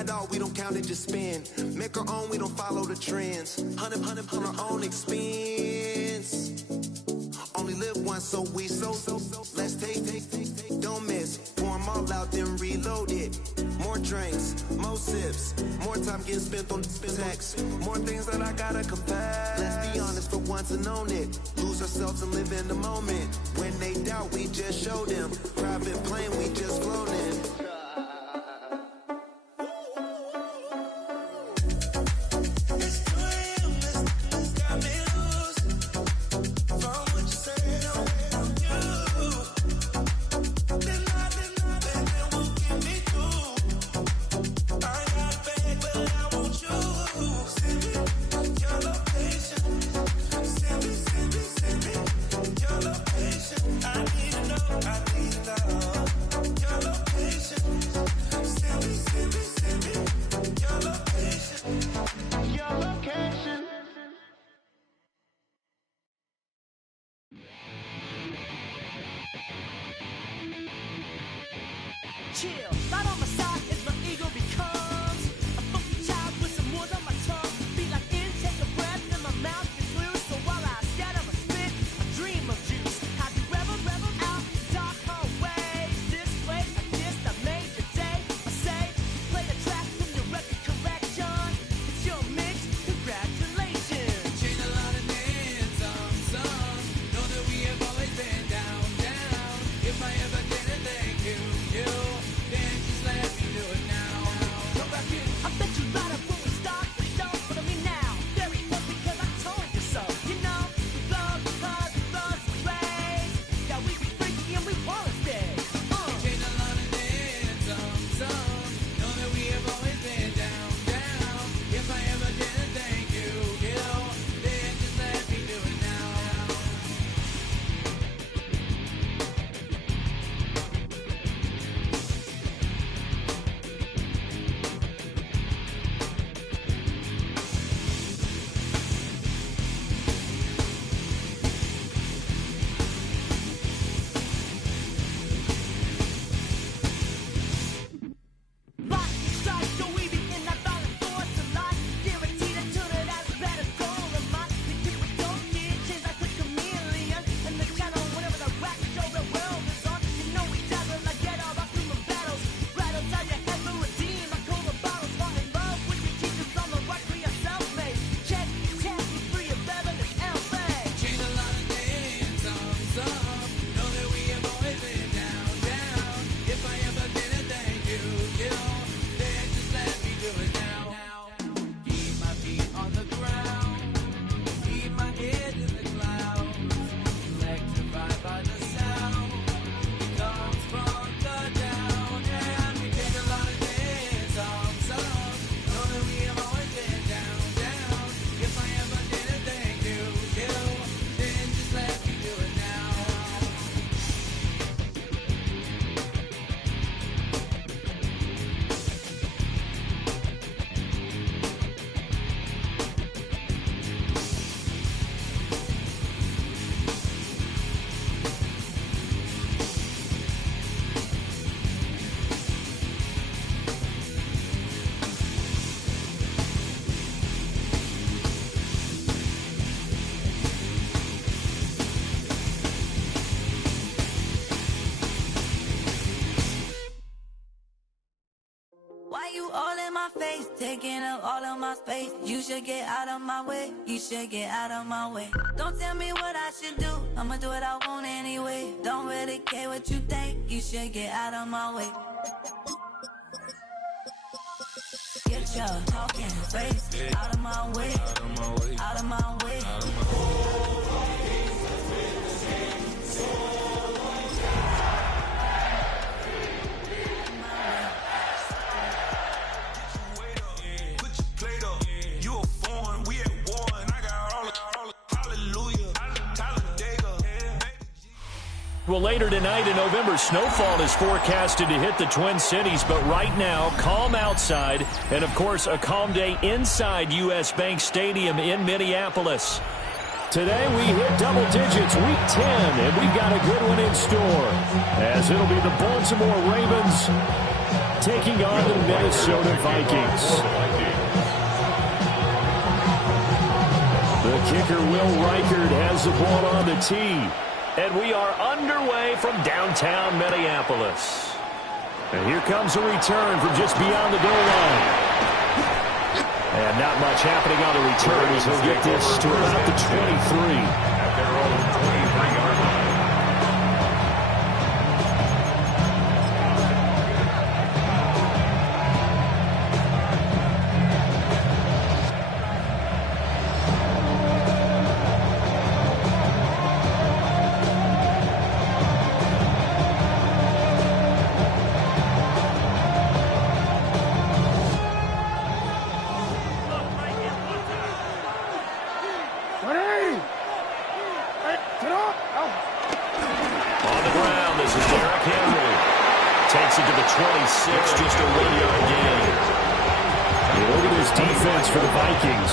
got it all, we don't count it, just spend. Make our own, we don't follow the trends. Hundred on our own expense. Only live once, so let's take, don't miss. Pour 'em all out, then reload it. More drinks, more sips, more time getting spent on sex. More things that I gotta confess. Let's be honest for once and own it. Lose ourselves and live in the moment. When they doubt, we just show them. Private plane, we just flown in. Chill, right on my side as my ego becomes a funky child with some words on my tongue. Feel like take a breath and my mouth gets loose. So while I scatter my spit, I dream of juice. Have you ever out dark hallways? This way, I guess I made your day. I say, play the track from your record collection. It's your mix, congratulations. Changed a lot of names, some know that we have always been down. If I ever didn't thank you. Then just let me do it now. Come back in. I bet you light up when we start the show. But I mean now, very close because I told you so. You know, we love because we love the praise. Yeah, we be freaky and we wanna stay. Changed a lot of names, some know that we have always been down. If I ever didn't thank you, then just let me do it now. Lightning strikes, so we begin that violent force of life. Guaranteed to turn it as a better goal of mine. The kid we don't get change like a chameleon. And the channel, whenever the rap show the world is on. You know we dazzle like get all our human battles. Right outside your head, we redeem. I call the bottles, fall in love with your teachers on the right for your self-made. Check, you free of Bevan and LA. Changed a lot of names, some know that we have always been down. If I ever didn't thank you, then just let me do it now. Keep my feet on the ground, keep my head in the clouds, electrified by the sound, it comes from the down. And we take a lot of names, some know that we have always been down. If I ever didn't thank you, then just let me do it now. Why you all in my face, taking up all of my space? You should get out of my way, you should get out of my way. Don't tell me what I should do, I'ma do what I want anyway. Don't really care what you think, you should get out of my way. Get your talking face out of my way, out of my way. Well, later tonight, a November snowfall is forecasted to hit the Twin Cities, but right now, calm outside, and of course, a calm day inside U.S. Bank Stadium in Minneapolis. Today, we hit double digits, week 10, and we've got a good one in store, as it'll be the Baltimore Ravens taking on the Minnesota Vikings. The kicker, Will Reichard, has the ball on the tee. And we are underway from downtown Minneapolis. And here comes a return from just beyond the goal line. And not much happening on the return as he'll get this to about the 23. At their own 23-yard line. Just a 1-yard gain. Look at this defense for the Vikings.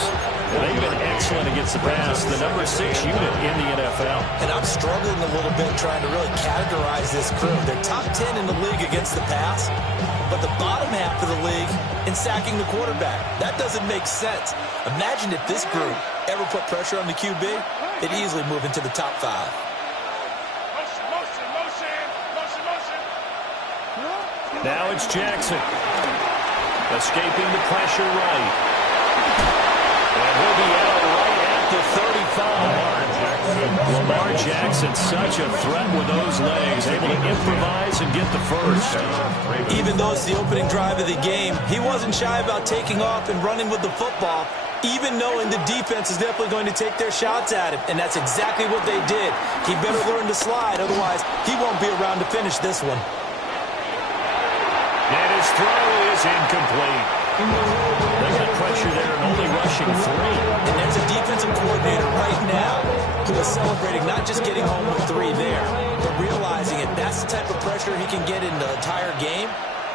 And they've been excellent against the pass, the number 6 unit in the NFL. And I'm struggling a little bit trying to really categorize this crew. They're top 10 in the league against the pass, but the bottom half of the league in sacking the quarterback. That doesn't make sense. Imagine if this group ever put pressure on the QB, they'd easily move into the top 5. Now it's Jackson. Escaping the pressure right. And he'll be out right at the 35. Lamar Jackson, such a threat with those legs. Able to improvise and get the first. Even though it's the opening drive of the game, he wasn't shy about taking off and running with the football, even knowing the defense is definitely going to take their shots at him. And that's exactly what they did. He better learn to slide, otherwise he won't be around to finish this one. And his throw is incomplete. They got pressure there and only rushing 3. And there's a defensive coordinator right now who is celebrating not just getting home with 3 there, but realizing if that's the type of pressure he can get in the entire game,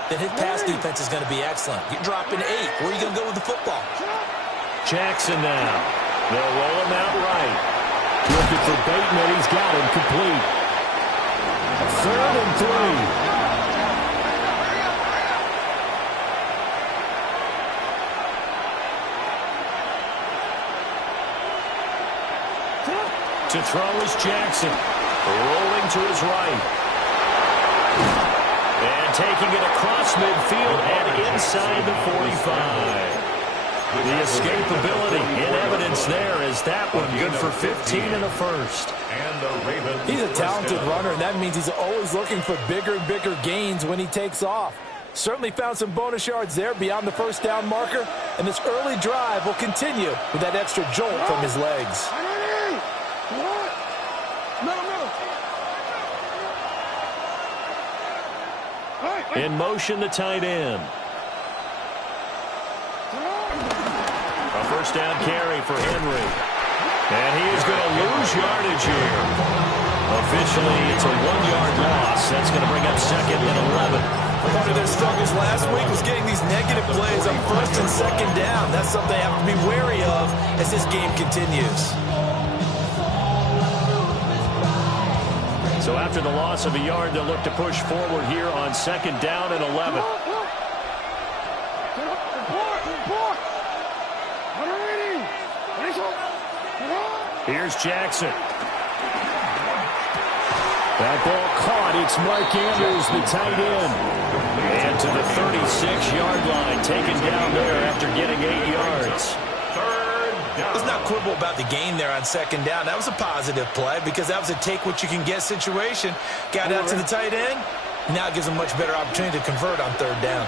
then his pass defense is going to be excellent. You're dropping 8. Where are you going to go with the football? Jackson now. They'll roll him out right. Looking for Bateman. He's got him complete. 3rd and 3. To throw is Jackson. Rolling to his right. And taking it across midfield and inside the 45. The escapability in evidence there as that one good for 15 in the first. And the Ravens. He's a talented runner, and that means he's always looking for bigger and bigger gains when he takes off. Certainly found some bonus yards there beyond the first down marker, and this early drive will continue with that extra jolt from his legs. In motion, the tight end. A first down carry for Henry. And he is going to lose yardage here. Officially, it's a 1-yard loss. That's going to bring up 2nd and 11. Part of their struggles last week was getting these negative plays on 1st and 2nd down. That's something they have to be wary of as this game continues. So after the loss of a yard, they'll look to push forward here on 2nd down and 11. Here's Jackson. That ball caught. It's Mark Andrews, the tight end. And to the 36-yard line, taken down there after getting 8 yards. Let's not quibble about the gain there on 2nd down. That was a positive play because that was a take-what-you-can-get situation. Got out to the tight end. Now it gives them a much better opportunity to convert on 3rd down.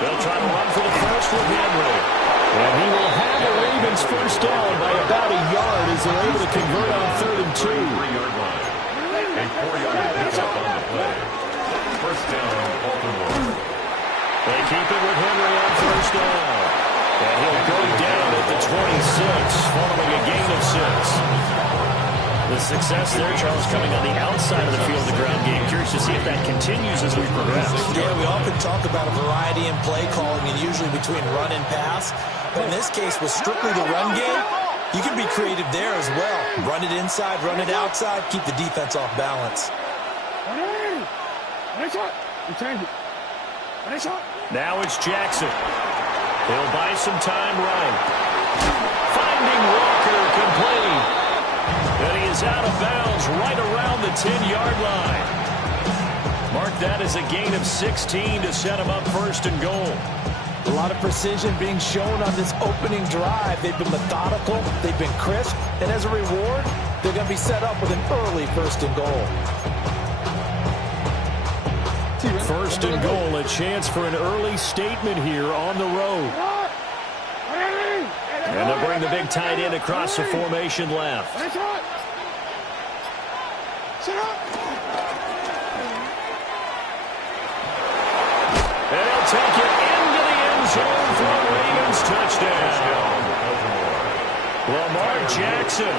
They'll try to run for the first with Henry. And he will have the Ravens first down by about a yard as they're able to convert on 3rd and 2. 3-yard line. A 4-yard pickup on the play. First down, Baltimore. They keep it with Henry on first down. And he'll go down at the 26, following a gain of 6. The success there, Charles, coming on the outside of the field of the ground game. Curious to see if that continues as we progress. Yeah, we often talk about a variety in play calling and usually between run and pass. But in this case, with strictly the run game, you can be creative there as well. Run it inside, run it outside, keep the defense off balance. Now it's Jackson. He'll buy some time right. Finding Walker complete. And he is out of bounds right around the 10-yard line. Mark that as a gain of 16 to set him up first and goal. A lot of precision being shown on this opening drive. They've been methodical, they've been crisp, and as a reward, they're going to be set up with an early first and goal. First and goal, a chance for an early statement here on the road. And they'll bring the big tight end across the formation left. And he'll take it into the end zone for a Ravens touchdown. Lamar Jackson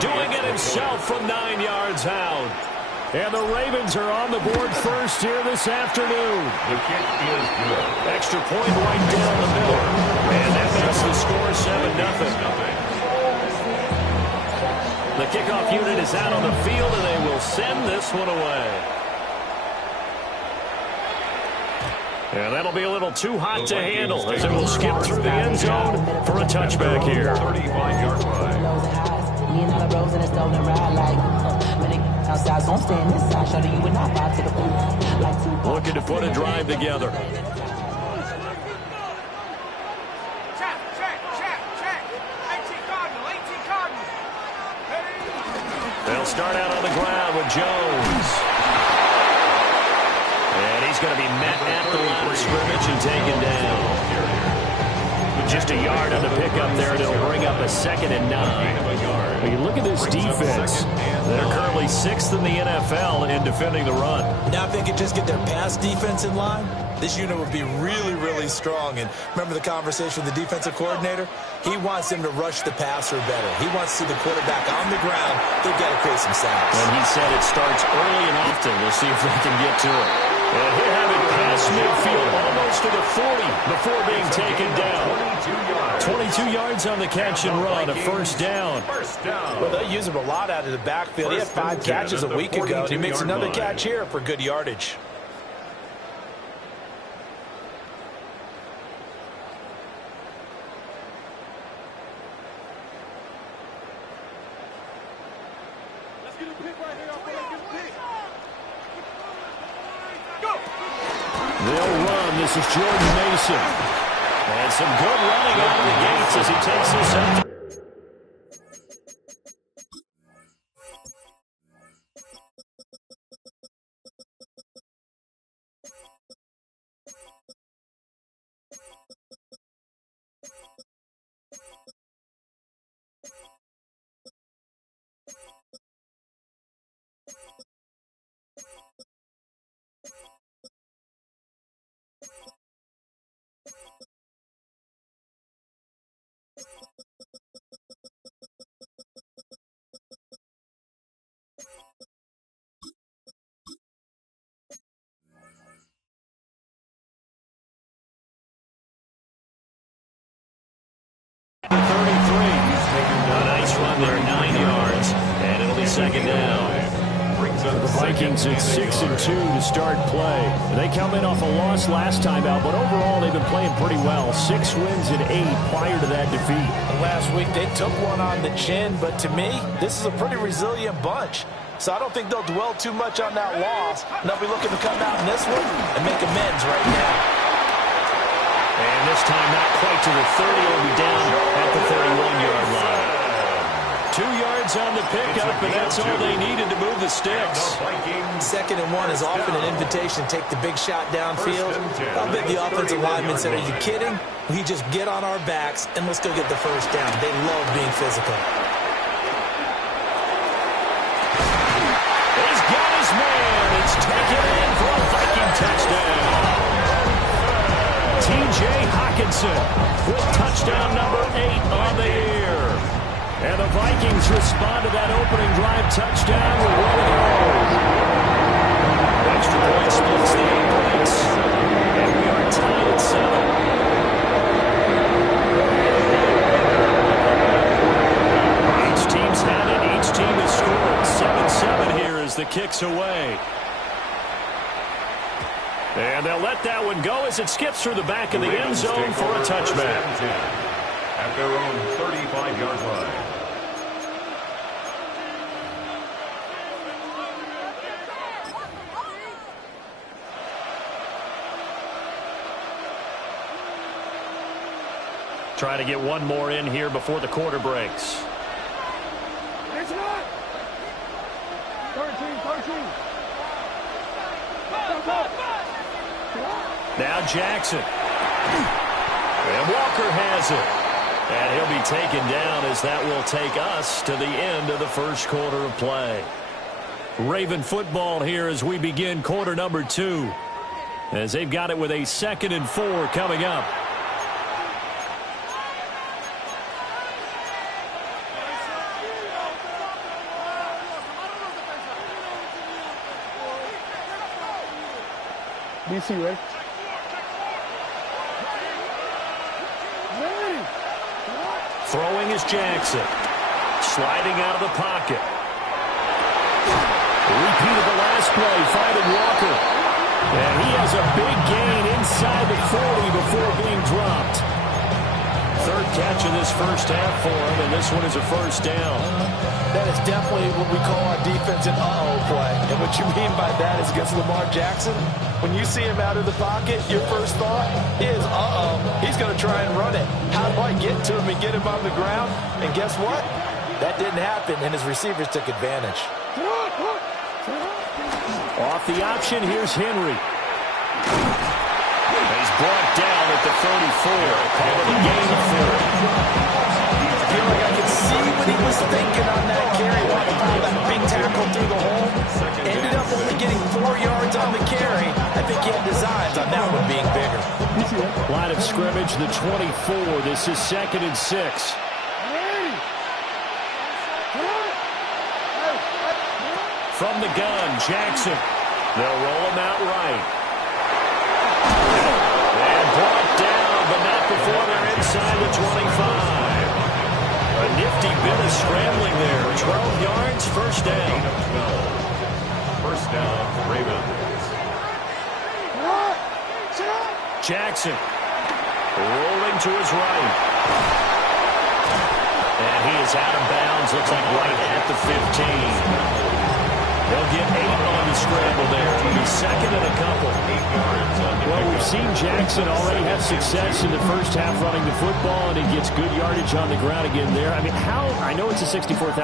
doing it himself from 9 yards out. And the Ravens are on the board first here this afternoon. The kick is good. Extra point right down the middle. And that makes the score 7-0. The kickoff unit is out on the field, and they will send this one away. And that'll be a little too hot to handle as it will skip through the end zone for a touchback here. 35-yard line. Looking to put a drive together. They'll start out on the ground with Jones. And he's going to be met at the line of scrimmage and taken down. With just a yard on the pickup there, and it'll bring up a 2nd and 9. When you look at this defense, they're currently 6th in the NFL in defending the run. Now if they could just get their pass defense in line, this unit would be really, really strong. And remember the conversation with the defensive coordinator? He wants them to rush the passer better. He wants to see the quarterback on the ground. They've got to create some sacks. And he said it starts early and often. We'll see if they can get to it. And he'll have it past midfield almost to the 40 before being taken down. 22 yards on the catch and run, a first down. Well, they use him a lot out of the backfield. He had 5 catches a week ago, and he makes another catch here for good yardage. They'll run. This is Jordan Mason. And some good running out of the gates as he takes this up. A nice run there, 9 yards, and it'll be 2nd down. The Vikings at 6-2 to start play. They come in off a loss last time out, but overall they've been playing pretty well. 6 wins and 8 prior to that defeat. Last week they took one on the chin, but to me, this is a pretty resilient bunch. So I don't think they'll dwell too much on that loss. And they'll be looking to come out in this one and make amends right now. And this time not quite to the 30. It'll be down at the 31-yard line. 2 yards on the pickup, and that's all they needed to move the sticks. 2nd and 1 is often an invitation to take the big shot downfield. I bet the offensive lineman said, are you kidding? We just get on our backs and let's go get the first down. They love being physical. He's got his man. It's taken in for a Viking touchdown. T.J. Hockenson with touchdown number 8 on the year. And the Vikings respond to that opening drive touchdown with 1 Extra point splits the 8 points. And we are tied at 7. Each team's had it. Each team has scored. 7-7 here as the kick's away. And they'll let that one go as it skips through the back of the end zone for a touchback. At their own 35-yard line. Trying to get one more in here before the quarter breaks. 13. Now Jackson. And Walker has it. And he'll be taken down as that will take us to the end of the first quarter of play. Raven football here as we begin quarter number 2. As they've got it with a 2nd and 4 coming up. DC, right? Throwing is Jackson. Sliding out of the pocket. Repeat of the last play, finding Walker. And he has a big gain inside the 40 before being dropped. 3rd catch of this first half for him, and this one is a first down. That is definitely what we call our defense an uh-oh play. And what you mean by that is against Lamar Jackson, when you see him out of the pocket, your first thought is, uh-oh, he's going to try and run it. How do I get to him and get him on the ground? And guess what? That didn't happen, and his receivers took advantage. Off the option, here's Henry. He's brought down at the 34. Call it a gain of 4. I feel like I could see what he was thinking on that carry. Wanted to pull that big tackle through the hole. Ended up only getting 4 yards on the carry. I think he had designs on that one being bigger. Line of scrimmage, the 24. This is 2nd and 6. From the gun, Jackson. They'll roll him out right. And brought down, but not before they're inside the 25. A nifty bit of scrambling there. 12 yards, first down. First down, Ravens. Jackson rolling to his right. And he is out of bounds, looks like right at the 15. They'll get 8 on the scramble there. It'll be 2nd and a couple. Well, we've seen Jackson already have success in the first half running the football, and he gets good yardage on the ground again there. I mean, I know it's a $64,000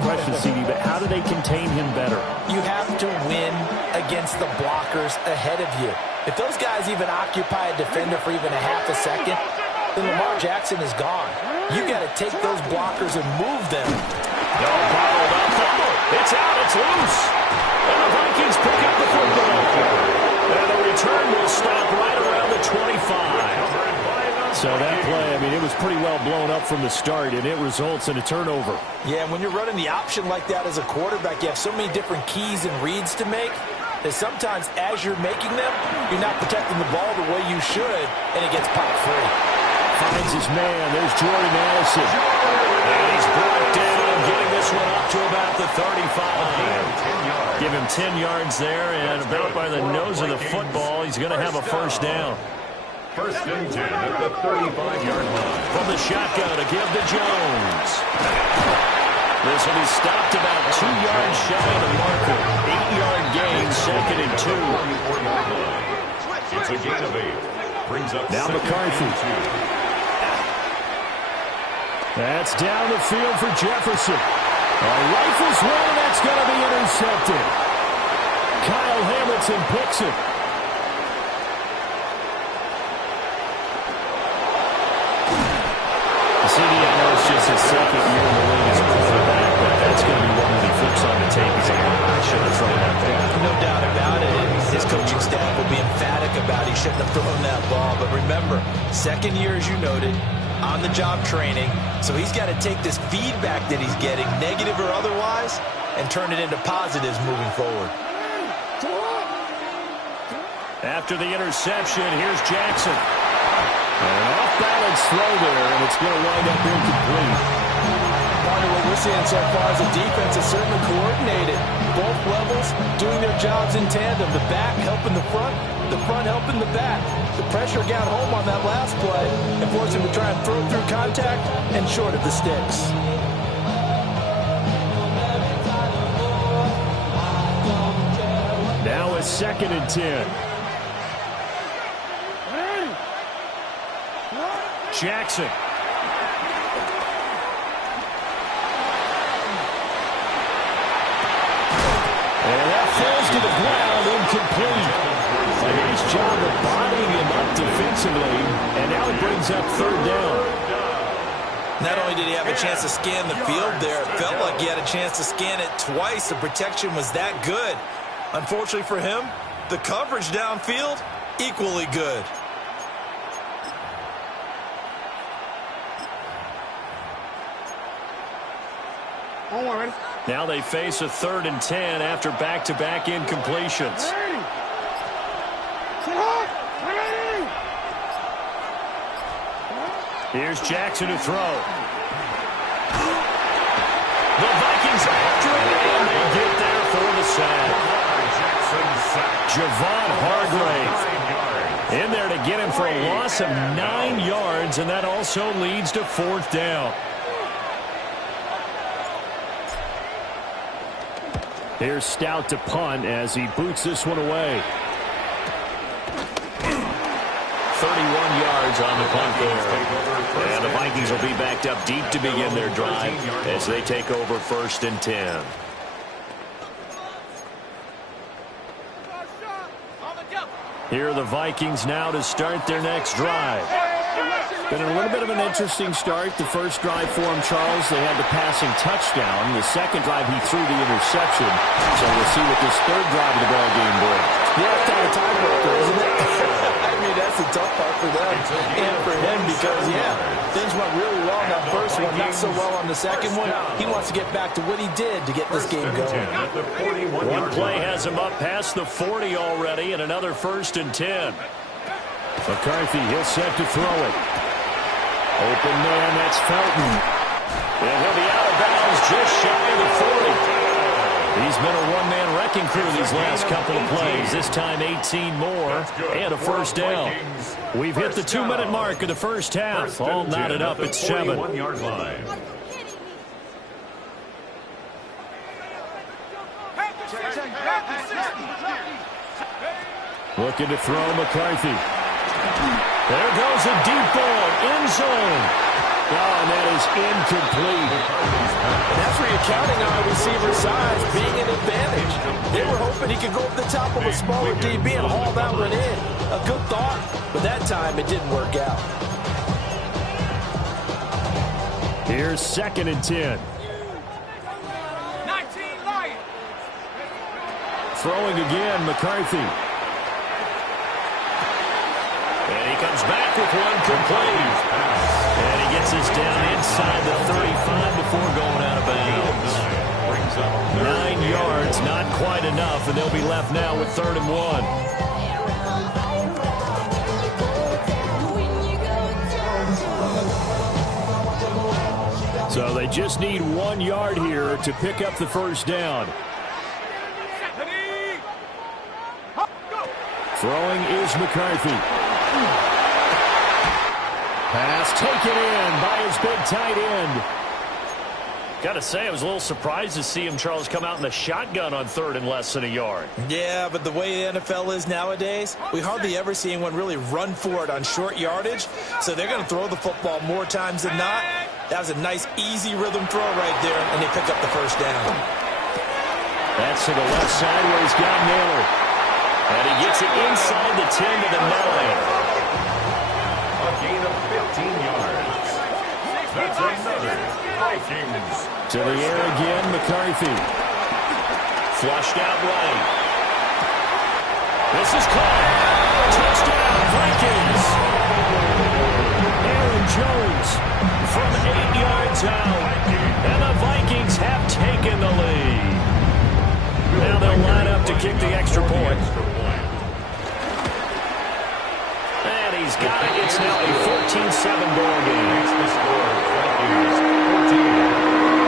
question, CD, but how do they contain him better? You have to win against the blockers ahead of you. If those guys even occupy a defender for even a half a second, then Lamar Jackson is gone. You got to take those blockers and move them. No, bottled up. It's out. It's loose. And the Vikings pick up the football. And the return will stop right around the 25. So that play, I mean, it was pretty well blown up from the start, and it results in a turnover. Yeah, when you're running the option like that as a quarterback, you have so many different keys and reads to make that sometimes as you're making them, you're not protecting the ball the way you should, and it gets popped free. Finds his man. There's Jordan Addison. And he's brought down, getting this one up to about the 35. Give him 10 yards there, and about by the nose of the football, he's going to have a first down. First and 10 at the 35-yard line. From the shotgun to give to Jones. This will be stopped about 2 yards shy of the marker. 8-yard gain, 2nd and 2. It's a gain of 8. Brings up now McCarthy. That's down the field for Jefferson. Rifles one, and that's going to be intercepted. Kyle Hamilton picks it. CD, I know it's just his 2nd year in the league as a quarterback, but that's going to be one that he flips on the tape. He's like, I should have thrown that ball. No doubt about it. His coaching staff will be emphatic about he shouldn't have thrown that ball. But remember, 2nd year, as you noted, on-the-job training. So he's got to take this feedback that he's getting, negative or otherwise, and turn it into positives moving forward. After the interception, here's Jackson. An off-balance throw there, and it's going to wind up incomplete. Partner, what we're seeing so far is the defense is certainly coordinated. Both levels doing their jobs in tandem. The back helping the front helping the back. The pressure got home on that last play and forced him to try and throw through contact and short of the sticks. Now a 2nd and 10. Jackson. And that falls to the ground, incomplete. A nice job of bodying him up defensively, and now it brings up 3rd down. Not only did he have a chance to scan the field there, it felt like he had a chance to scan it twice. The protection was that good. Unfortunately for him, the coverage downfield, equally good. Now they face a 3rd and 10 after back-to-back incompletions. Here's Jackson to throw. The Vikings after it, and they get there for the sack. Javon Hargrave in there to get him for a loss of 9 yards, and that also leads to 4th down. Here's Stout to punt as he boots this one away. 31 yards on the punt there. And the Vikings will be backed up deep to begin their drive as they take over 1st and 10. Here are the Vikings now to start their next drive. Been a little bit of an interesting start. The first drive for him, Charles, they had the passing touchdown. The second drive, he threw the interception. So we'll see what this 3rd drive of the ball game brings. Yeah, it's kind of tiebreaker, isn't it? I mean, that's the tough part for them and for him because, things went really well on that first one, not so well on the second one. He wants to get back to what he did to get this game going. One play has him up past the 40 already, and another 1st and 10. McCarthy, he'll set to throw it. Open man, that's Felton. And he'll be out of bounds just shy of the 40. He's been a one-man wrecking crew these last couple of plays. This time 18 more and a 1st down. We've hit the 2-minute mark of the first half. All knotted up at 7. Looking to throw McCarthy. There goes a deep ball, end zone. Oh, and that is incomplete. And that's where you're counting on a receiver's size being an advantage. They were hoping he could go up the top of a smaller DB and haul that one in. A good thought, but that time it didn't work out. Here's 2nd and 10. 19 Lions. Throwing again, McCarthy. And he comes back with one complete. And he gets us down inside the 35 before going out of bounds. 9 yards, not quite enough, and they'll be left now with 3rd and 1. So they just need 1 yard here to pick up the 1st down. Throwing is McCarthy. Pass taken in by his big tight end. Got to say, I was a little surprised to see him, Charles, come out in the shotgun on 3rd and less than a yard. Yeah, but the way the NFL is nowadays, we hardly ever see anyone really run for it on short yardage. So they're going to throw the football more times than not. That was a nice, easy rhythm throw right there, and they pick up the 1st down. That's to the left side where he's got Naylor. And he gets it inside the 10 to the 9. A gain of 15 yards. That's another Vikings. To the air again, McCarthy. Flushed out right. This is caught. Touchdown, Vikings. Aaron Jones from 8 yards out. And the Vikings have taken the lead. Now they'll line up to kick the extra point. And he's got it. It's now a 14-7 ball game. Makes the score Vikings 14.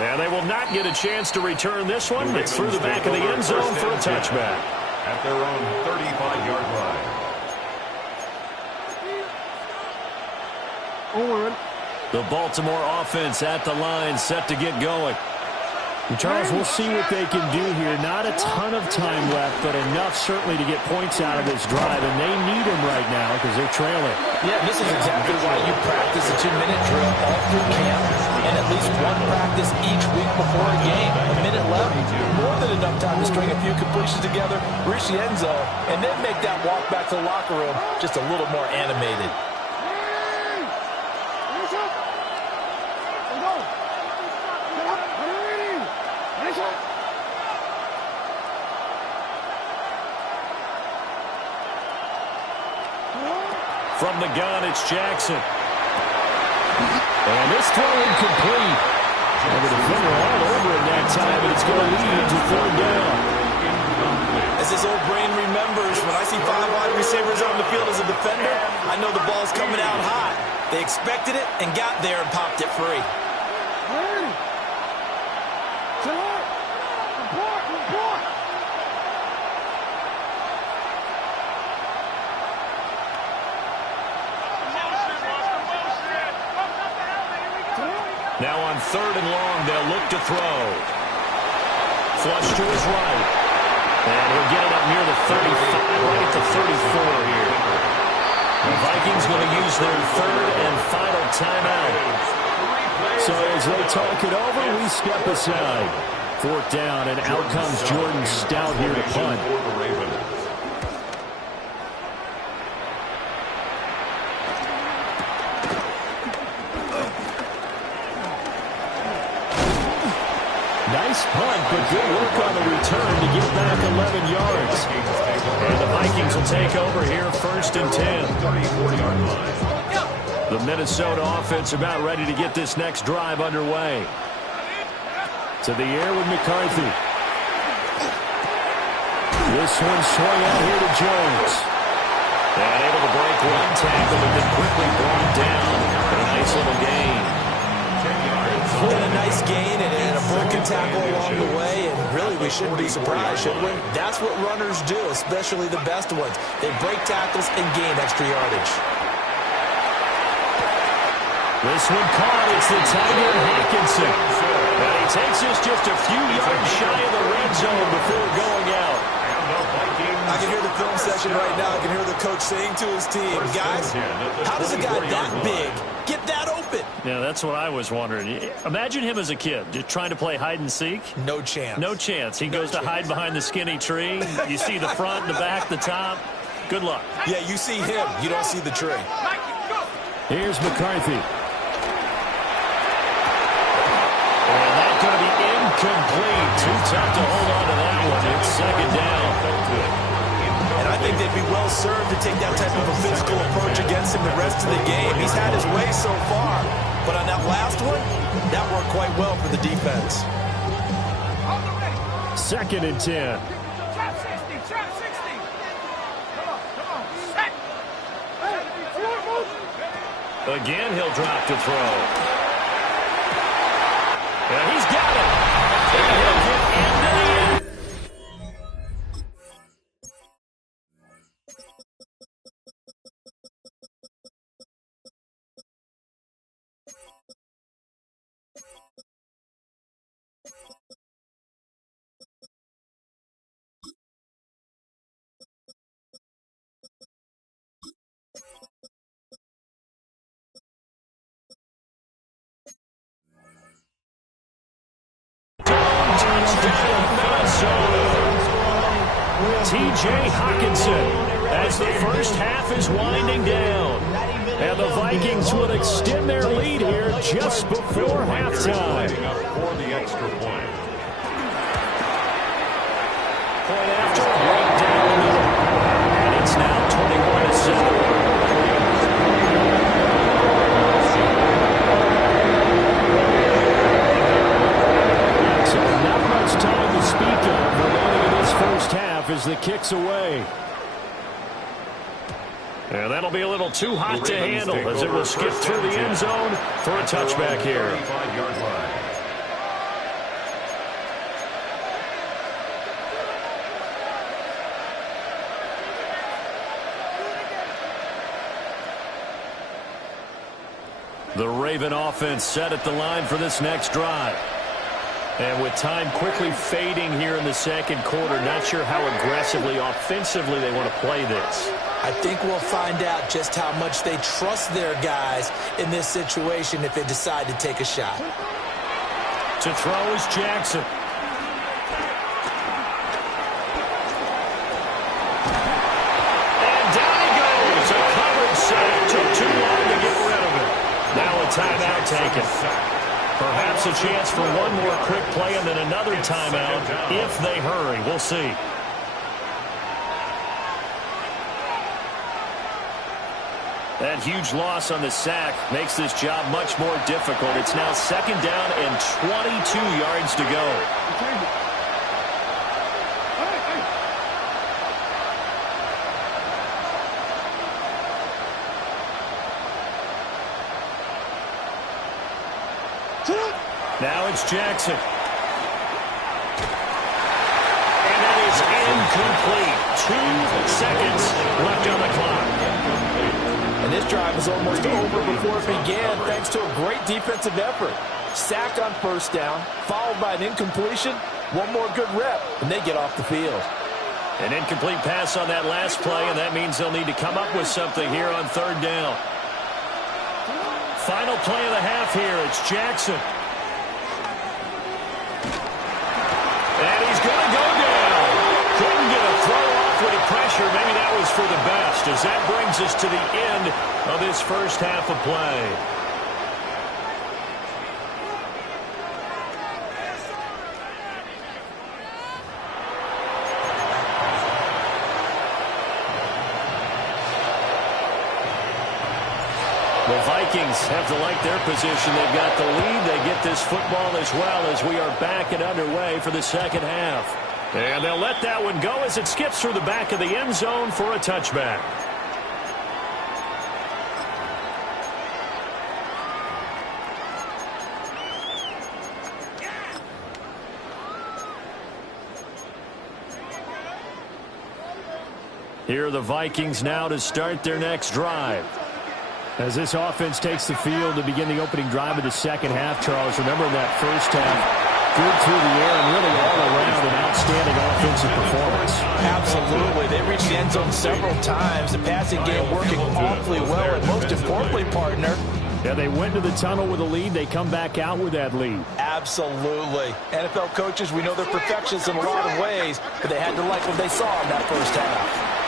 And they will not get a chance to return this one. It's through the back of the end zone for a touchback. At their own 35-yard line. The Baltimore offense at the line, set to get going. Charles, we'll see what they can do here. Not a ton of time left, but enough certainly to get points out of this drive, and they need them right now because they're trailing. Yeah, this is exactly why you practice a 2-minute drill all through camp and at least one practice each week before a game. A minute left, more than enough time to string a few completions together, reach the end zone, and then make that walk back to the locker room just a little more animated. From the gun, it's Jackson. And this throw incomplete. And the defender all over it that time, and it's going to lead to third down. As his old brain remembers, when I see 5 wide receivers on the field as a defender, I know the ball's coming out hot. They expected it and got there and popped it free. Now on third and long, they'll look to throw. Flush to his right. And he'll get it up near the 35, right at the 34 here. The Vikings going to use their third and final timeout. So as they talk it over, we step aside. Fourth down, and out comes Jordan Stout here to punt. Nice punt, but good work on the return to get back 11 yards. And the Vikings will take over here first and 10. The Minnesota offense about ready to get this next drive underway. To the air with McCarthy. This one swung out here to Jones. And able to break one tackle and then quickly brought down. A nice little gain. And a nice gain and a broken tackle along the way, and really we shouldn't be surprised, should we? That's what runners do, especially the best ones. They break tackles and gain extra yardage. This one caught. It's the Tiger Hawkinson. And he takes us just a few yards shy of the red zone before going out. I can hear the film session right now. I can hear the coach saying to his team, guys, how does a guy that big get that open? Yeah, that's what I was wondering. Imagine him as a kid, just trying to play hide and seek. No chance. No chance. He goes to hide behind the skinny tree. You see the front, the back, the top. Good luck. Yeah, you see him. You don't see the tree. Here's McCarthy. And that's going to be incomplete. Too tough to hold on to that one. It's second down. And I think they'd be well served to take that type of a physical approach against him the rest of the game. He's had his way so far, but on that last one, that worked quite well for the defense. Second and 10. Trap 60, trap 60. Come on, set. Again, he'll drop to throw. And he's got it. And he'll get into the end. T.J. Hawkinson as the first half is winding down. And the Vikings will extend their lead here just before halftime. For the extra point. Point after, right down the middle. And it's now 21-7. Time to speak of remaining in this first half as the kick's away. And that'll be a little too hot to handle as it will skip through the end zone for a touchback here. The Raven offense set at the line for this next drive. And with time quickly fading here in the second quarter, not sure how aggressively, offensively they want to play this. I think we'll find out just how much they trust their guys in this situation if they decide to take a shot. To throw is Jackson. And down he goes. A coverage sack. Took too long to get rid of it. Now a timeout taken. Perhaps a chance for one more quick play and then another timeout if they hurry. We'll see. That huge loss on the sack makes this job much more difficult. It's now second down and 22 yards to go. Now it's Jackson. And that is incomplete. 2 seconds left on the clock. And this drive is almost over before it began thanks to a great defensive effort. Sack on first down, followed by an incompletion. One more good rep, and they get off the field. An incomplete pass on that last play, and that means they'll need to come up with something here on third down. Final play of the half here. It's Jackson. And he's going to go down. Couldn't get a throw off with the pressure. Maybe that was for the best, as that brings us to the end of this first half of play. The Vikings have to like their position. They've got the lead. They get this football as well as we are back and underway for the second half. And they'll let that one go as it skips through the back of the end zone for a touchback. Here are the Vikings now to start their next drive. As this offense takes the field to begin the opening drive of the second half, Charles, remember in that first half, good through the air and really all around an outstanding offensive performance. Absolutely. They reached the end zone several times. The passing game working awfully well, and most importantly, partner, yeah, they went to the tunnel with a lead. They come back out with that lead. Absolutely. NFL coaches, we know they're perfectionists in a lot of ways, but they had to like what they saw in that first half.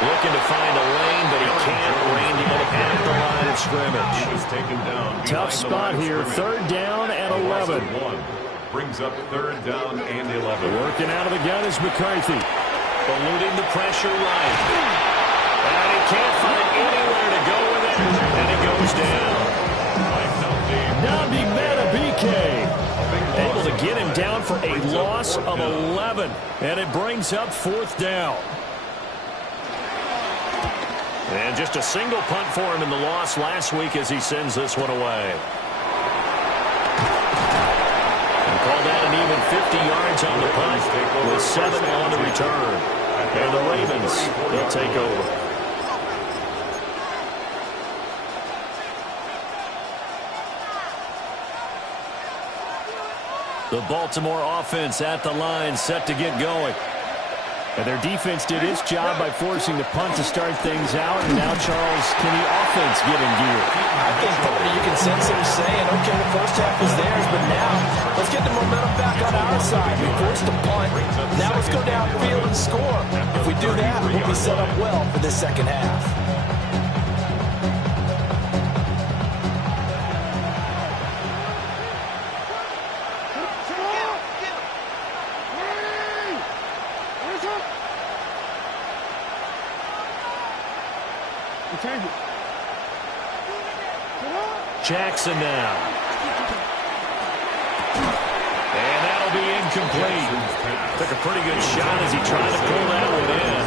Looking to find a lane, but he can't. Reined in at the line of scrimmage. He was taken down. Tough spot here. Third down and 11. Brings up third down and 11. Working out of the gun is McCarthy. Eluding the pressure right. And he can't find anywhere to go with it. And it goes down. Nabi Matabike able to get him down for a loss of 11. And it brings up fourth down. And just a single punt for him in the loss last week as he sends this one away. And call that an even 50 yards on the punt with 7 on the return. And the Ravens, they'll take over. The Baltimore offense at the line, set to get going. And their defense did its job by forcing the punt to start things out. And now, Charles, can the offense get in gear? I think, partner, you can sense them saying, okay, the first half was theirs, but now let's get the momentum back on our side. We forced a punt. Now let's go downfield and score. If we do that, we'll be set up well for this second half. Jackson now. And that'll be incomplete. Took a pretty good shot as he tried to pull that one in.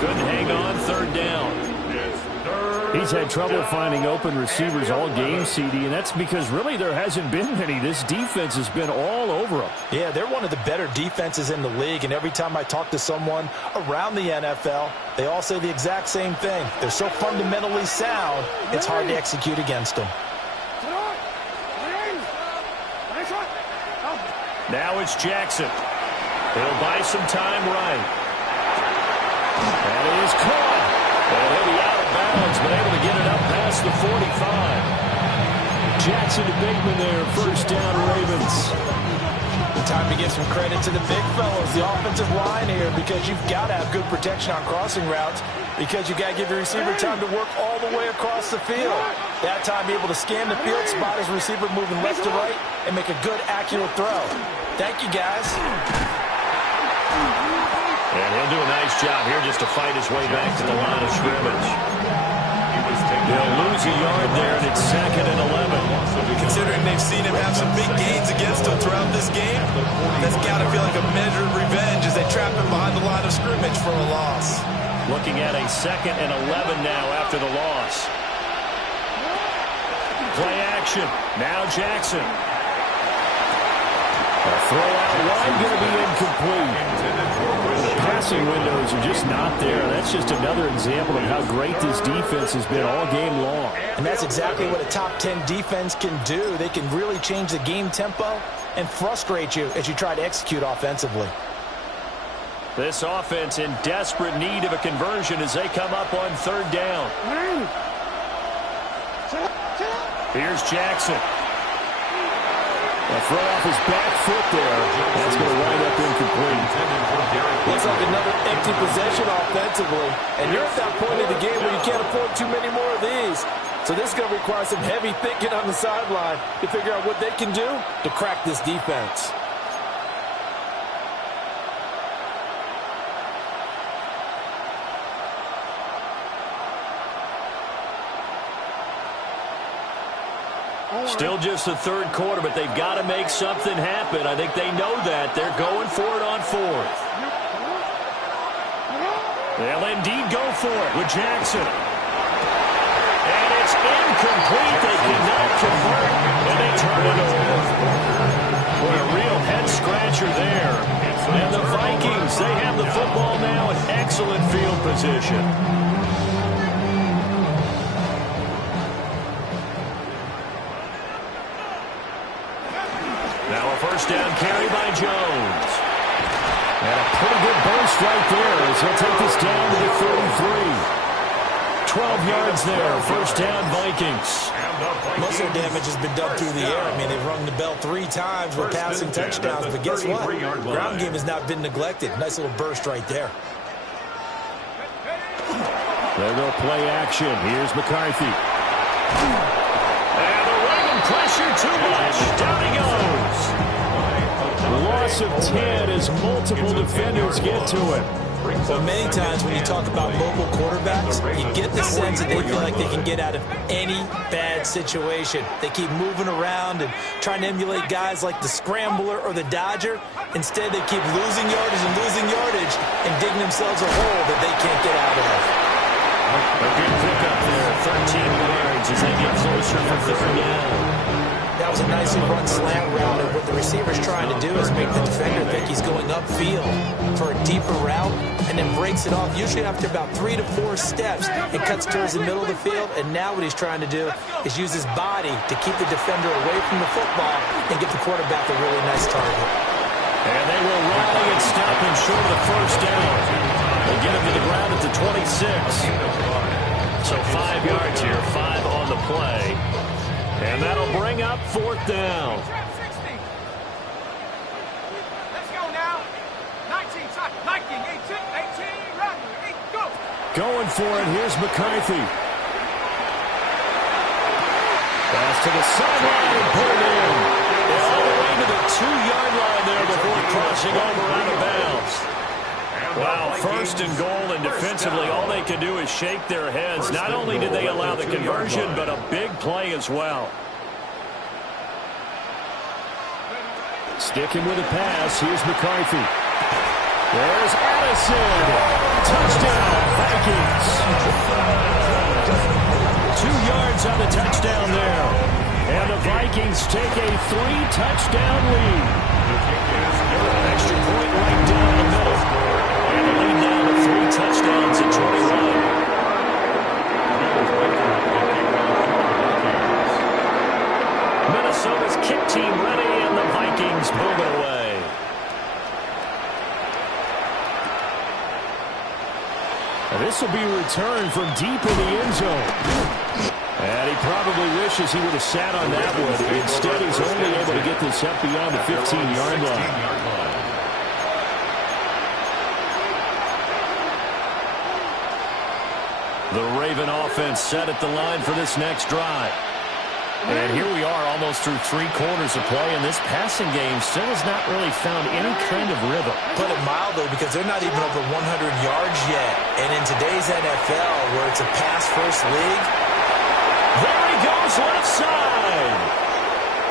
Couldn't hang on third down. It's third He's had trouble finding open receivers all game, CD, and that's because really there hasn't been many. This defense has been all over them. Yeah, they're one of the better defenses in the league, and every time I talk to someone around the NFL, they all say the exact same thing. They're so fundamentally sound, it's hard to execute against them. Now it's Jackson. He'll buy some time right. That is caught. And he'll be out of bounds, but able to get it up past the 45. Jackson to Bateman there, first down Ravens. Time to give some credit to the big fellows, the offensive line here, because you've got to have good protection on crossing routes, because you got to give your receiver time to work all the way across the field. That time, be able to scan the field, spot his receiver moving left to right, and make a good, accurate throw. Thank you, guys. And he'll do a nice job here just to fight his way back to the line of scrimmage. They'll lose a yard there, and it's 2nd and 11. Considering they've seen him have some big gains against him throughout this game, that's got to feel like a measure of revenge as they trap him behind the line of scrimmage for a loss. Looking at a 2nd and 11 now after the loss. Play action. Now Jackson. A throw out wide going to be incomplete. The passing windows are just not there. That's just another example of how great this defense has been all game long. And that's exactly what a top 10 defense can do. They can really change the game tempo and frustrate you as you try to execute offensively. This offense in desperate need of a conversion as they come up on 3rd down. Here's Jackson. A throw off his back foot there. That's going to wind up incomplete. Looks like another empty possession offensively. And you're at that point in the game where you can't afford too many more of these. So this is going to require some heavy thinking on the sideline to figure out what they can do to crack this defense. Still just the 3rd quarter, but they've got to make something happen. I think they know that. They're going for it on 4th. They'll indeed go for it with Jackson. And it's incomplete. They cannot convert, and they turn it over. What a real head-scratcher there. And the Vikings, they have the football now in excellent field position. Now a first down carry by Jones. And a pretty good burst right there as he'll take this down to the 33. 12 yards there, first down Vikings. Most of the damage has been done through the air. I mean, they've rung the bell 3 times with passing touchdowns, but guess what? Ground game has not been neglected. Nice little burst right there. There go play action. Here's McCarthy. And the Raven pressure too much. Down he goes. Loss of 10 as multiple defenders get to him. Well, many times when you talk about mobile quarterbacks, you get the sense that they feel like they can get out of any bad situation. They keep moving around and trying to emulate guys like the Scrambler or the Dodger. Instead, they keep losing yardage and digging themselves a hole that they can't get out of. A good pickup there, 13 yards as they get closer for 3rd down. That was a nicely run slant route, and what the receiver's trying to do is make the defender think he's going upfield for a deeper route, and then breaks it off, usually after about 3 to 4 steps, and cuts towards the middle of the field. And now what he's trying to do is use his body to keep the defender away from the football and get the quarterback a really nice target. And they will rally and stop him short of the first down. They get him to the ground at the 26. So 5 yards here, 5 on the play. And that'll bring up 4th down. Let's go now. 19, 18, run, go. Going for it, here's McCarthy. Pass to the sideline and put it in. All the way to the 2-yard line there before crossing over out of bounds. Wow, 1st and goal, and defensively all they can do is shake their heads. Not only did they allow the conversion, but a big play as well. Sticking with the pass, here's McCarthy. There's Addison. Touchdown, Vikings. Flowers on the touchdown there. And the Vikings take a 3-touchdown lead. Extra point right down the middle. And the lead now to 3 touchdowns at 21. Minnesota's kick team ready, and the Vikings move it away. And this will be returned from deep in the end zone. And he probably wishes he would have sat on that one. Instead, he's only able to get this up beyond the 15-yard line. The Raven offense set at the line for this next drive. And here we are almost through 3 quarters of play, and this passing game still has not really found any kind of rhythm. Put it mildly, because they're not even over 100 yards yet. And in today's NFL, where it's a pass-first league, there he goes left side.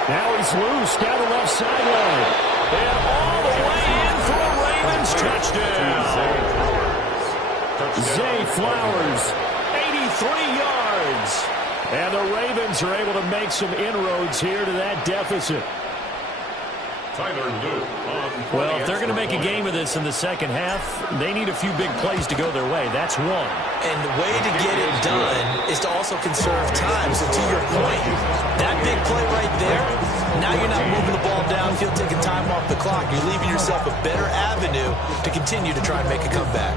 Now he's loose down the left sideline. And all the way in for a Ravens touchdown. Zay Flowers, 83 yards. And the Ravens are able to make some inroads here to that deficit. Well, if they're going to make a game of this in the second half, they need a few big plays to go their way. That's one. And the way to get it done is to also conserve time. So to your point, that big play right there, now you're not moving the ball downfield, taking time off the clock. You're leaving yourself a better avenue to continue to try and make a comeback.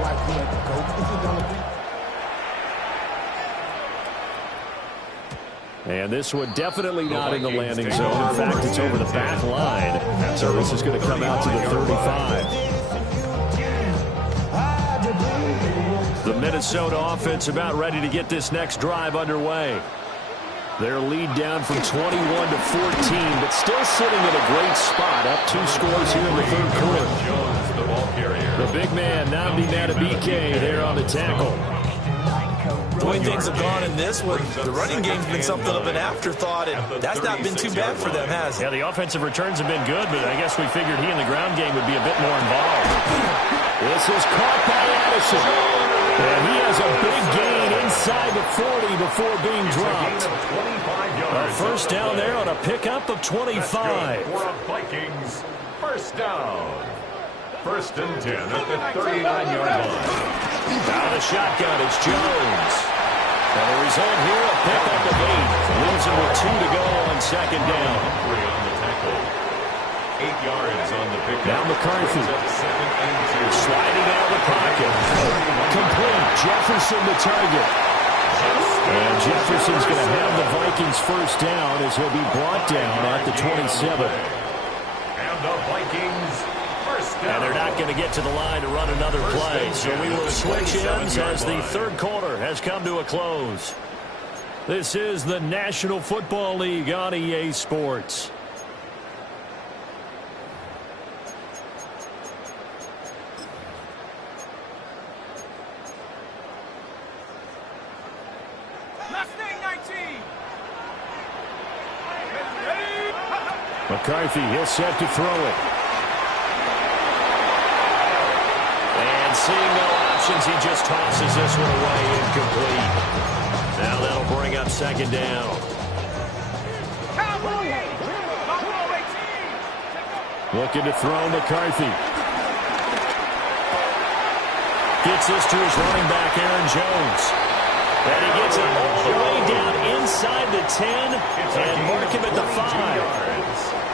And this one definitely not in the landing zone. In fact, it's over the back line. So this is going to come out to the 35. The Minnesota offense about ready to get this next drive underway. Their lead down from 21 to 14, but still sitting in a great spot. Up 2 scores here in the third quarter. The big man, Nnamdi Madubuike, there on the tackle. The way things have gone in this one, the running game's been something of an afterthought, and that's not been too bad for them, has it? Yeah, the offensive returns have been good, but I guess we figured he in the ground game would be a bit more involved. This is caught by Addison. And he has a big gain inside the 40 before being dropped. A first down there on a pickup of 25. Vikings, first down. First and 10 at the 39-yard line. Out of the shotgun, it's Jones. And the result here, a pickup of 8. Leaves him with 2 to go on second down. Humphrey on the tackle. 8 yards on the pickup. Now McCarthy. Sliding out of the pocket. Complete. Jefferson the target. And Jefferson's going to have the Vikings first down as he'll be brought down at the 27. And the Vikings first down. And they're not going to get to the line to run another play. So we will switch ends as the third quarter has come to a close. This is the National Football League on EA Sports. McCarthy, he'll set to throw it. And seeing no options, he just tosses this one away, incomplete. Now that'll bring up second down. Looking to throw McCarthy. Gets this to his running back, Aaron Jones. And he gets it all the way down inside the 10 and mark him at the 5.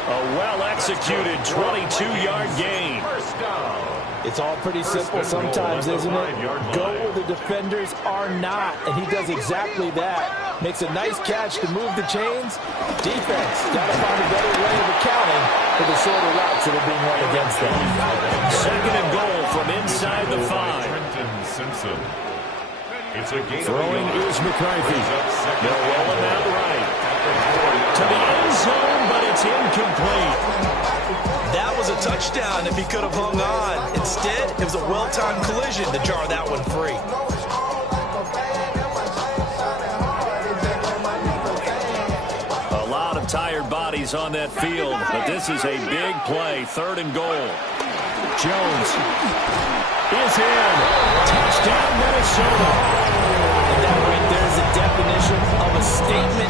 A well-executed 22-yard gain. It's all pretty simple sometimes, isn't it? Go where the defenders are not, and he does exactly that. Makes a nice catch to move the chains. Defense, got to find a better way of accounting for the shorter routes that are being run against them. Second and goal from inside the 5. Throwing is McCarthy. They'll roll him out right. To the end zone, but it's incomplete. That was a touchdown if he could have hung on. Instead, it was a well-timed collision to jar that one free. A lot of tired bodies on that field, but this is a big play. Third and goal. Jones is in. Touchdown, Minnesota. And that right there is a definition of a statement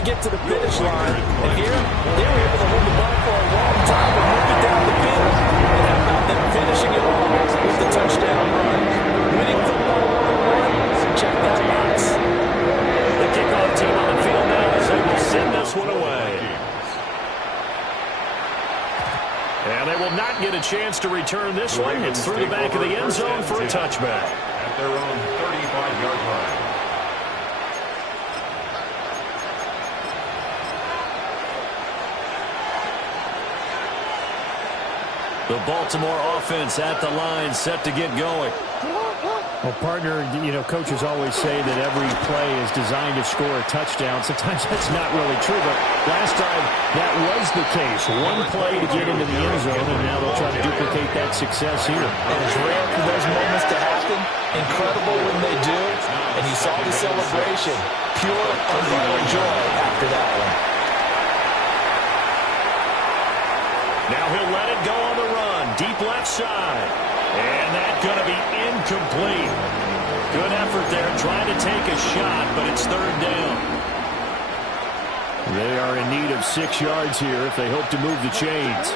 to get to the finish line. And here, they were able to hold the ball for a long time and move it down the field. And how about them finishing it off with the touchdown run? Winning football 101, check that box. The kickoff team on the field now as they will send this one away. And they will not get a chance to return this one. It's through the back of the end zone for a touchback. At their own 35-yard line. The Baltimore offense at the line, set to get going. Well, partner, coaches always say that every play is designed to score a touchdown. Sometimes that's not really true, but last time that was the case. One play to get into the end zone, and now they'll try to duplicate that success here. And it's rare for those moments to happen. Incredible when they do. And you saw the celebration. Pure, unbridled joy after that one. Now he'll let it go on the run. Deep left side. And that's going to be incomplete. Good effort there trying to take a shot, but it's third down. They are in need of 6 yards here if they hope to move the chains.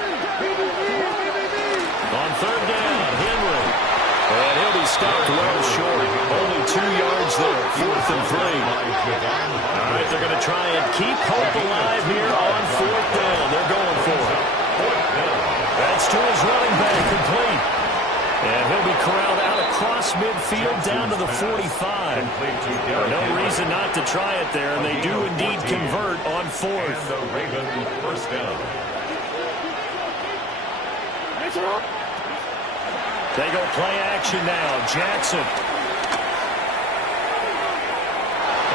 On third down, Henry. And he'll be stopped well short. Only 2 yards there, 4th and 3. All right, they're going to try and keep hope alive here on 4th down. They're going for it. That's to his running back, complete. And he'll be corralled out across midfield down to the 45. No reason not to try it there, and they do indeed convert on 4th. The Ravens first down. They go play action now. Jackson.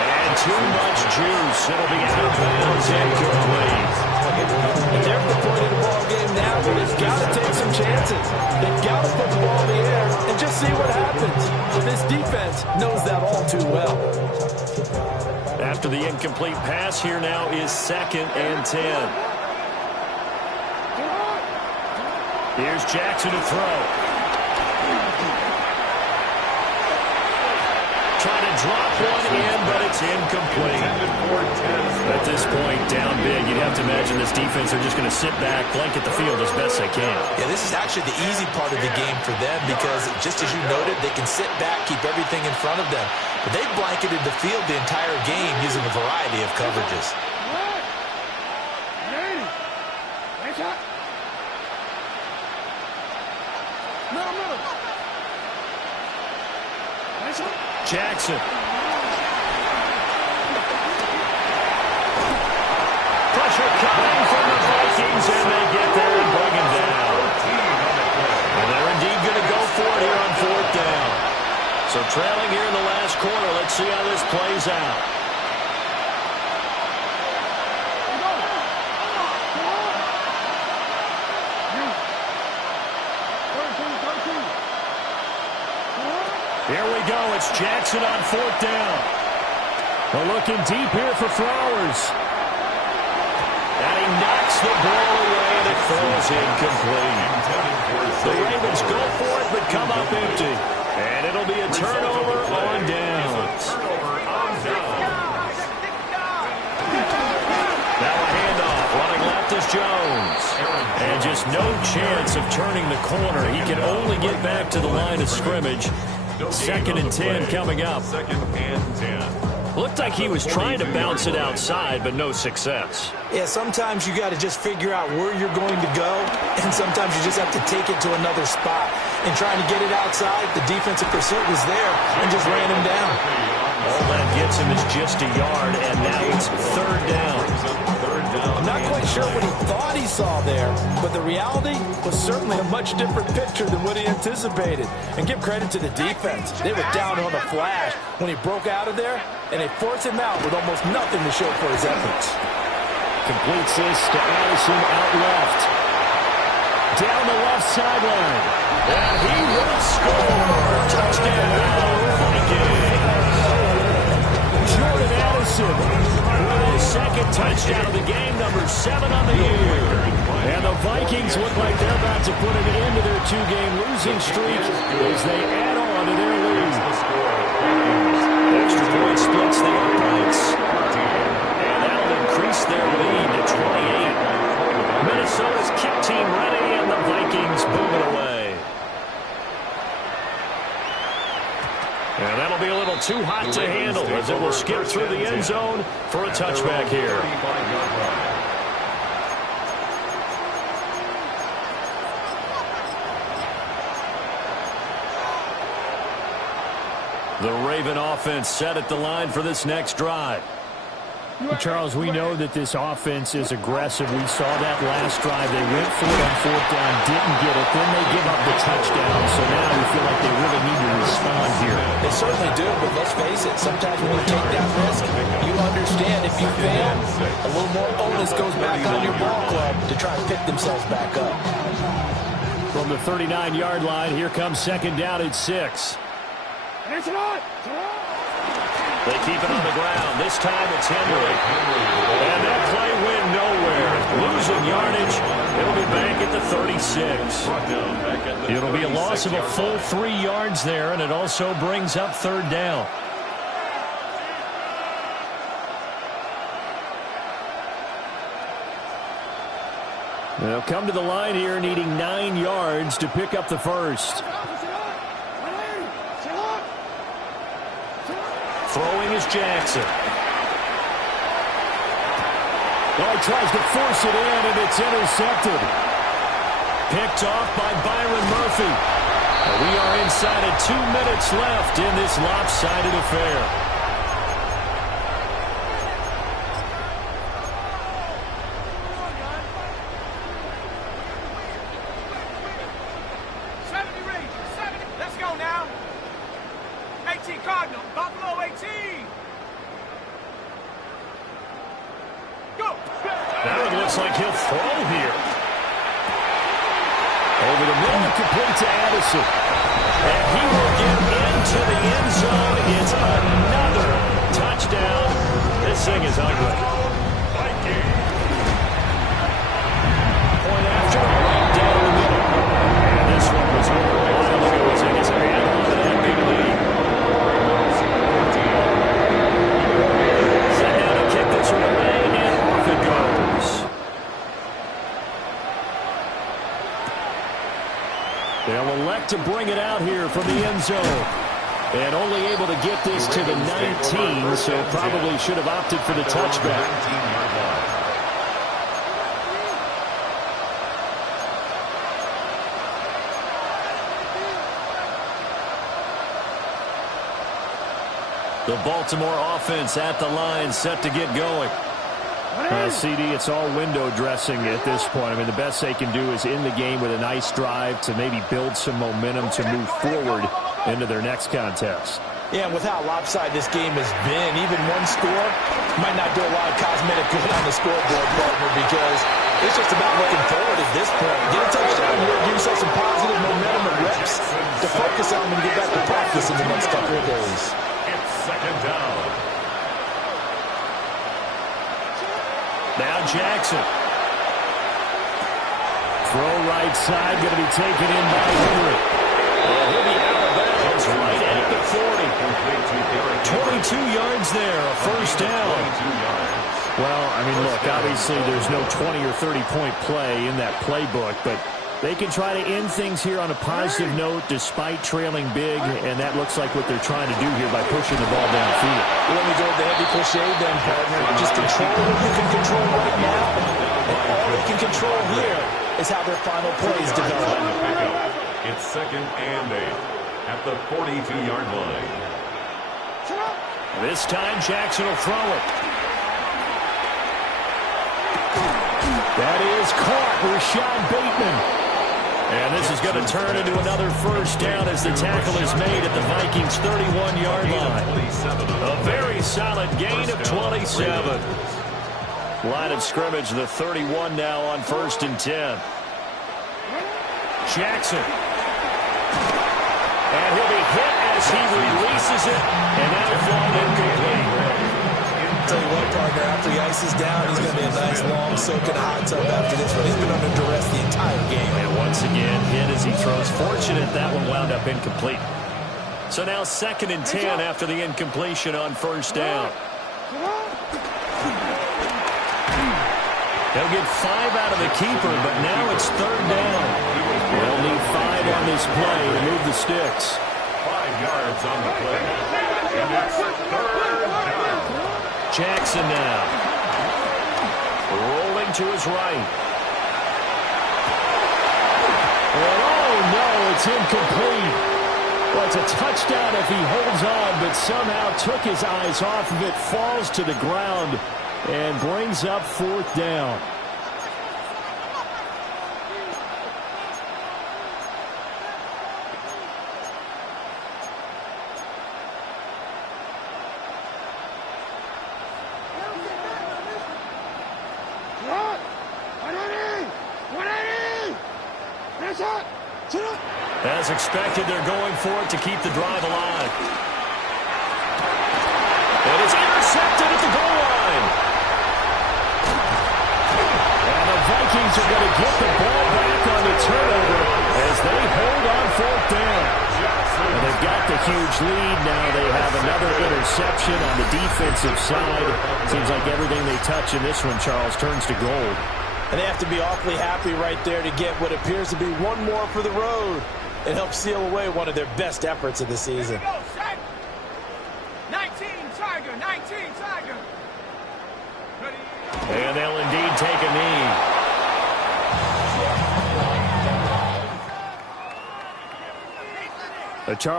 And too much juice. It'll be out of bounds, incomplete. And they're at the point of the ball game now where they've got to take some chances. They've got to put the ball in the air and just see what happens. This defense knows that all too well. After the incomplete pass, here now is 2nd and 10. Here's Jackson to throw. Trying to drop one in, but it's incomplete. At this point, down big, you'd have to imagine this defense are just going to sit back, blanket the field as best they can. Yeah, this is actually the easy part of the game for them because, just as you noted, they can sit back, keep everything in front of them. But they've blanketed the field the entire game using a variety of coverages. Jackson. Pressure coming from the Vikings, and they get there and bring him down. And they're indeed going to go for it here on 4th down. So trailing here in the last quarter. Let's see how this plays out. Here we go. It's Jackson on 4th down. They're looking deep here for Flowers. And he knocks the ball away, and it falls incomplete. The Ravens go for it, but come up empty. And it'll be a turnover on downs. Now a handoff. Running left is Jones. And just no chance of turning the corner. He can only get back to the line of scrimmage. 2nd and 10 coming up. 2nd and 10. Looked like he was trying to bounce it outside, but no success. Yeah, sometimes you got to just figure out where you're going to go, and sometimes you just have to take it to another spot. And trying to get it outside, the defensive pursuit was there and just ran him down. All that gets him is just a yard, and now it's 3rd down. I'm not quite sure what he thought he saw there, but the reality was certainly a much different picture than what he anticipated. And give credit to the defense. They were down on the flash when he broke out of there, and they forced him out with almost nothing to show for his efforts. Completes this to Addison out left. Down the left sideline. And he will score. Touchdown, Vikings. Jordan Addison with his 2nd touchdown of the game, number 7 on the year. And the Vikings look like they're about to put an end to their 2-game losing streak as they add on to their lead. Extra point splits the uprights. And that'll too hot to handle as it will skip through the end zone for a touchback here. The Raven offense set at the line for this next drive. Charles, we know that this offense is aggressive. We saw that last drive. They went for it on fourth down, didn't get it. Then they give up the touchdown. So now we feel like they really need to respond here. They certainly do, but let's face it. Sometimes when you take that risk, you understand if you fail, a little more onus goes back on your ball club to try and pick themselves back up. From the 39-yard line, here comes second down at 6. They keep it on the ground. This time it's Henry. And that play went nowhere. Losing yardage. It'll be back at the 36. It'll be a loss of a full 3 yards there, and it also brings up third down. They'll come to the line here needing 9 yards to pick up the first. Throwing is Jackson. Oh, he tries to force it in, and it's intercepted. Picked off by Byron Murphy. We are inside of 2 minutes left in this lopsided affair. Let's go now. 18 Cardinal, Buffalo 18. Go. Now it looks like he'll throw here. Over the middle, complete to Addison. And he will get into the end zone. It's another touchdown. This thing is ugly. Point after, right down the middle. And this one was over a while ago as it is handled to that big lead. Set down to kick this one away, and off it goes. They'll elect to bring it out here from the end zone. And only able to get this to the 19, so probably should have opted for the touchback. The Baltimore offense at the line, set to get going. CD, it's all window dressing at this point. I mean, the best they can do is in the game with a nice drive to maybe build some momentum to move forward into their next contest. Yeah, and with how lopsided this game has been, even one score might not do a lot of cosmetic good on the scoreboard, partner, because it's just about looking forward at this point. Get a touchdown here, give yourself some positive momentum and reps to focus on and get back to practice in the next couple of days. It's second down. Now Jackson. Throw right side, going to be taken in by Henry. And he'll be out of bounds right at the 40. 22 yards there, a first down. Well, I mean, look, obviously there's no 20 or 30-point play in that playbook, but they can try to end things here on a positive note despite trailing big, and that looks like what they're trying to do here by pushing the ball downfield. Let me go with the heavy cliche then, partner. Just control what you can control right now, and all they can control here is how their final plays develop. It's second and 8 at the 42-yard line. This time Jackson will throw it. That is caught, Rashad Bateman. And this is going to turn into another first down as the tackle is made at the Vikings' 31-yard line. A very solid gain of 27. Line of scrimmage, the 31 now on 1st and 10. Jackson. And he'll be hit as he releases it, and that'll fall incomplete. Tell you what, partner, after he ices down, he's going to be a nice, long, soaking hot tub after this one. He's been under duress the entire game. And once again, hit as he throws. Fortunate that one wound up incomplete. So now 2nd and 10 after the incompletion on first down. They'll get 5 out of the keeper, but now it's 3rd down. They'll need 5 on this play to move the sticks. 5 yards on the play. And it's third down. Jackson now. Rolling to his right. And oh no, it's incomplete. Well, it's a touchdown if he holds on, but somehow took his eyes off of it, falls to the ground, and brings up fourth down. As expected, they're going for it to keep the drive alive. And it's intercepted at the goal line. And the Vikings are going to get the ball back on the turnover as they hold on fourth down. And they've got the huge lead. Now they have another interception on the defensive side. Seems like everything they touch in this one, Charles, turns to gold. And they have to be awfully happy right there to get what appears to be one more for the road. It helps seal away one of their best efforts of the season. 19 Tiger, 19 Tiger. And they'll indeed take a knee.